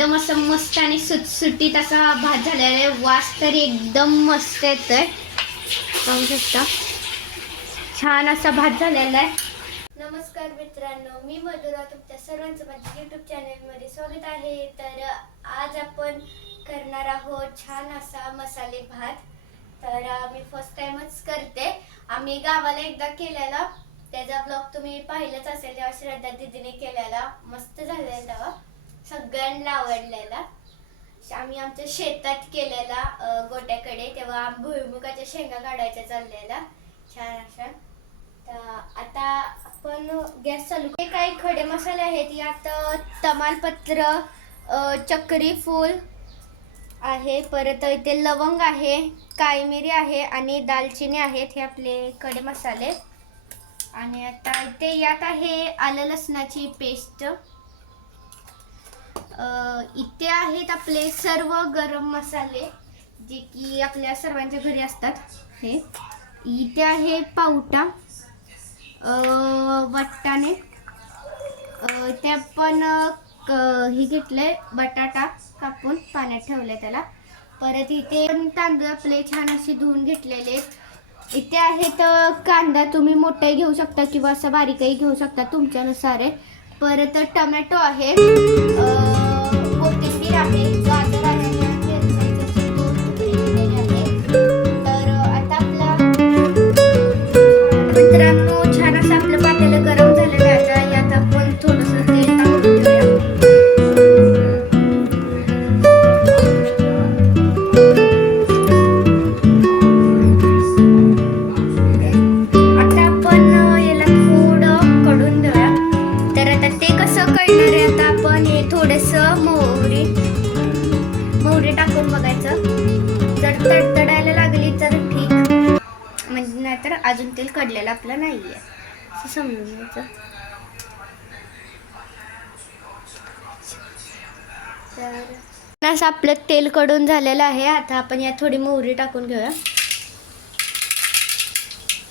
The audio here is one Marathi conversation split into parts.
एकदम असं मस्त आणि सुटसुटीत असा भात झालेला आहे. वास तर एकदम मस्त येतोय. पाहू शकता. छान असा भात झालेला आहे. नमस्कार मित्रांनो मी मधुरा. तुमच्या सर्वांचं माझ्या युट्यूब चॅनलमध्ये स्वागत आहे. तर आज आपण करणार आहोत छान असा मसाले भात. तर मी फर्स्ट टाइमच करते. आम्ही गावाला एकदा केलेला. त्याचा ब्लॉग तुम्ही पाहिलंच असेल तेव्हा श्रद्धा दिदीने केलेला. मस्त झालेला तेव्हा. सगळ्यांना आवडलेला. आम्ही आमच्या शेतात केलेला गोट्याकडे तेव्हा भुईमुगाच्या शेंगा काढायच्या चाललेला. छान अशा. तर आता आपण गॅस चालू हे काही खडे मसाले आहेत यात तमालपत्र चक्री फूल आहे. परत इथे लवंग आहे काळी मिरी आहे आणि दालचिनी आहेत हे आपले खडे मसाले. आणि आता इथे यात आहे आलं लसणाची पेस्ट. इथे आहेत आपले सर्व गरम मसाले जे की आपल्या सर्वांच्या घरी असतात. हे. इथे आहे पावटा अ, वाटाणे ते पण हे घेतलंय बटाटा कापून पाण्यात ठेवले त्याला. परत इथे पण तांदूळ आपले छान असे धुवून घेतलेले आहेत. इथे आहेत कांदा तुम्ही मोठाही घेऊ शकता किंवा असं बारीकही घेऊ शकता तुमच्यानुसार आहे. परत टमॅटो आहे. तेल कडलेलं आपलं नाहीये. असं समजून तर असं आपलं तेल कडून झालेलं आहे. आता आपण यात थोडी मोहरी टाकून घेऊया.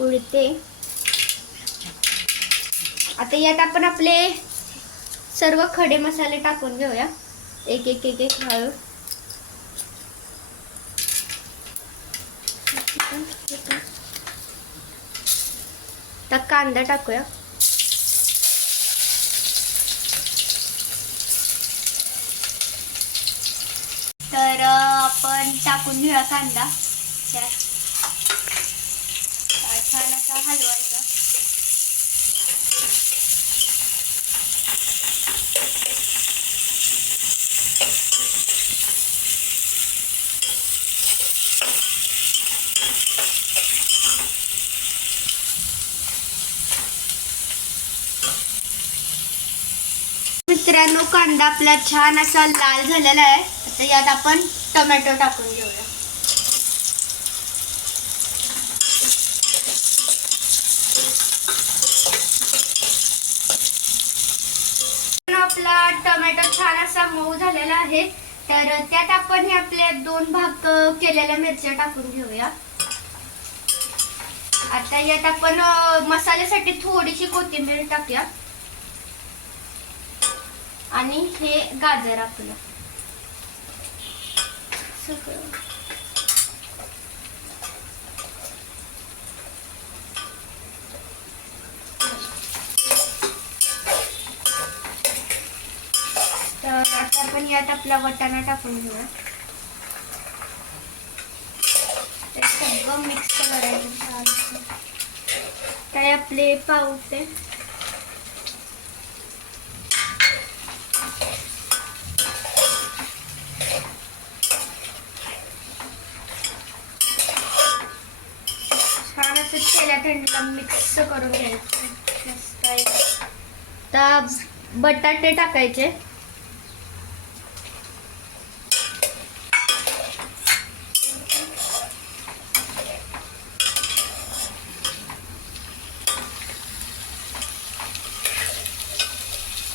उडते. आता यात आपण आपले सर्व खडे मसाले टाकून घेऊया. एक एक एक एक हळू. आता कांदा टाकूया. तर आपण टाकून घेऊया कांदा. छान असा हलवायचा. मित्रांनो कांदा आपला छान असा लाल झालेला आहे. आता यात आपण टोमॅटो टाकून घेऊया. आपला टोमॅटो छान असा मऊ झालेला आहे. तर त्यात आपण हे आपले दोन भाग केलेल्या मिरच्या टाकून घेऊया. आता यात आपण मसाल्यासाठी थोडीशी कोथिंबीर टाकूया. आणि हे गाजर आपलं. सगळं. तर आता आपण यात आपला वटाणा टाकून घेऊया. ते सगळं मिक्स करायचं छान काय आपले पावटे. छान असं केल्या थंडीला मिक्स करून घ्यायचं. आता बटाटे टाकायचे.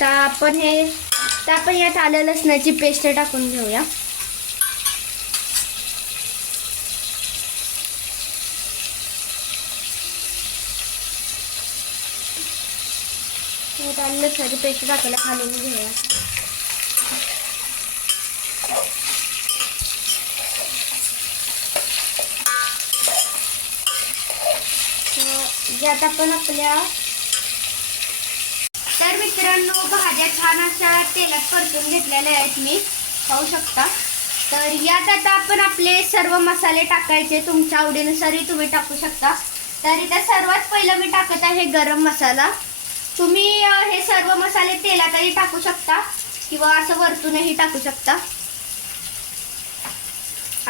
तर आपण हे तर आपण यात आलं लसणाची पेस्ट टाकून घेऊया. आणि लसणाची पेस्ट टाकायला खाली घेऊया. ज्यात आपण आपल्या तर मित्रांनो भाज्या छान अशा तेलात परतून घेतलेल्या आहेत मी. खाऊ शकता. तर यात आता आपण आपले सर्व मसाले टाकायचे. तुमच्या आवडीनुसारही तुम्ही टाकू शकता. तर इथं सर्वात पहिलं मी टाकत आहे गरम मसाला. तुम्ही हे सर्व मसाले तेलातही टाकू शकता किंवा असं वरतूनही टाकू शकता.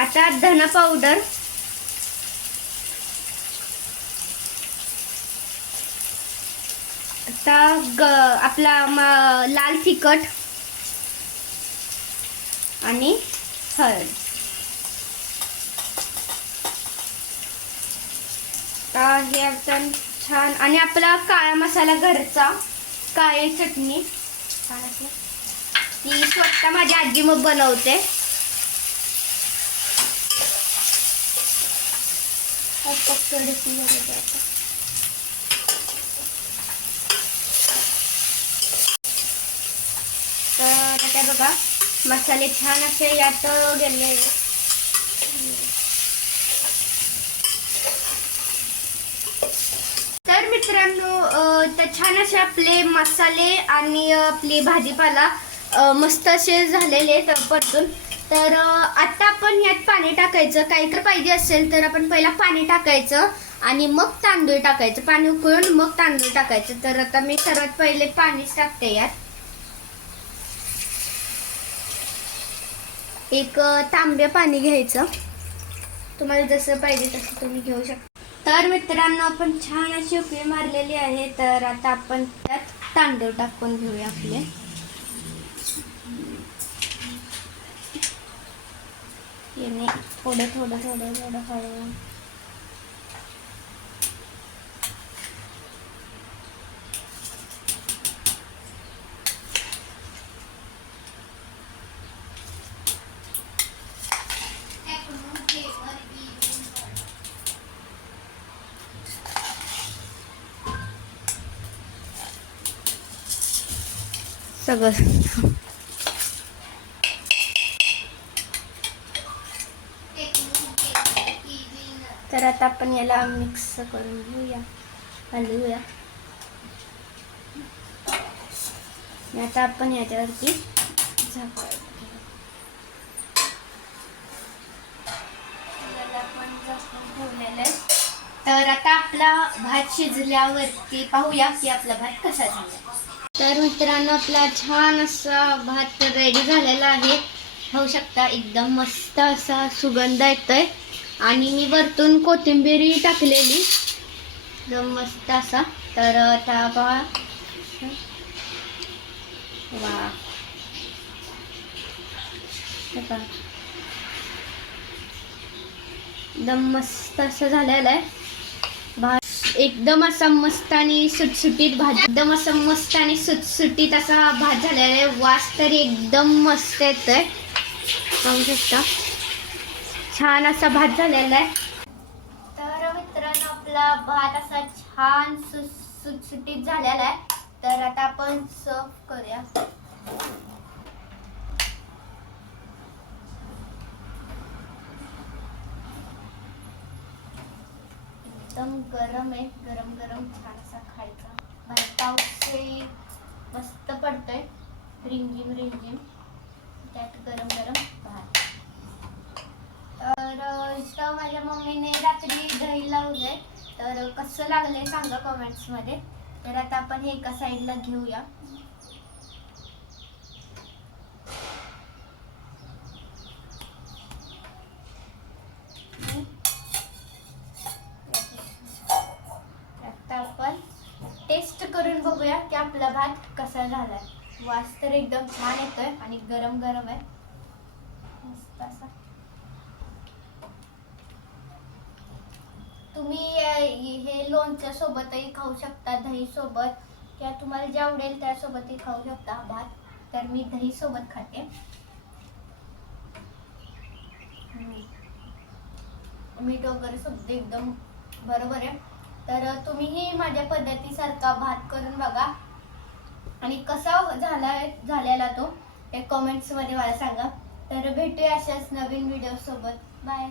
आता धना पावडर. आता ग आपला लाल तिखट. आणि हळद. आता हे आपण छान. आणि आपला काळा मसाला घरचा काळी चटणी. असं? ती स्वतः माझी आजी मग बनवते. तर काय बघा मसाले छान असे यात गेले तर मित्रांनो तर छान असे आपले मसाले आणि आपले आपली भाजीपाला मस्त असे झालेले आहेत परतून. तर आता आपण यात पाणी टाकायचं. काही तर पाहिजे असेल तर आपण पहिला पाणी टाकायचं आणि मग तांदूळ टाकायचं. पाणी उकळून मग तांदूळ टाकायचं. तर आता मी सर्वात पहिले पाणीच टाकते यात. एक अ, तांबे पाणी घ्यायचं. तुम्हाला जसं पाहिजे तसं तुम्ही घेऊ शकता. तर मित्रांनो आपण छान अशी उकळी मारलेली आहे. तर आता आपण त्यात तांदूळ टाकून घेऊया आपले. याने थोडं थोडं थोडं थोडं हळू सगळं. तर आता आपण याला मिक्स करून घेऊया हलवूया. आता आपण याच्यावरती तर आता आपला भात शिजल्यावरती पाहूया की आपला भात कसा झाला. तर मित्रांनो आपला छान असा भात रेडी झालेला आहे. होऊ शकता एकदम मस्त असा सुगंध येतोय. आणि मी वरतून कोथिंबीरही टाकलेली. एकदम मस्त असा. तर आता पहा वा. एकदम मस्त असं झालेलं आहे. एकदम असा मस्त आणि सुटसुटीत भात एकदम असा मस्त आणि सुटसुटीत असा भात झालेला आहे. वास तरी एकदम मस्त येतोय. पाहू शकता. छान असा भात झालेला आहे. तर मित्रांनो आपला भात असा छान सुटसुटीत झालेला आहे. तर आता आपण सर्व करूया. एकदम गरम आहे गरम गरम छान असा खायचा. बाहेर पाऊसही मस्त पडतोय रिमझिम रिमझिम त्यात गरम गरम भात. तर इथं माझ्या मम्मीने रात्री दही लावलंय. तर कसं लागलंय सांगा कमेंट्समध्ये तर आता आपण हे एका साईडला घेऊया आणि आता आपण टेस्ट करून बघूया की आपला भात झालाय. वास तर एकदम छान येतोय आणि गरम गरम आहे. मस्त असा. तुम्ही हे लोणच्या सोबतही खाऊ शकता दही सोबत. किंवा तुम्हाला जे आवडेल त्यासोबतही खाऊ शकता भात. तर मी दही सोबत खाते. मीठ वगैरे सुद्धा एकदम बरोबर आहे. तर तुम्हीही माझ्या पद्धतीसारखा भात करून बघा. आणि कसा झाला झालेला तो हे कमेंट्समध्ये मला सांगा. तर भेटूया अशाच नवीन व्हिडिओसोबत बाय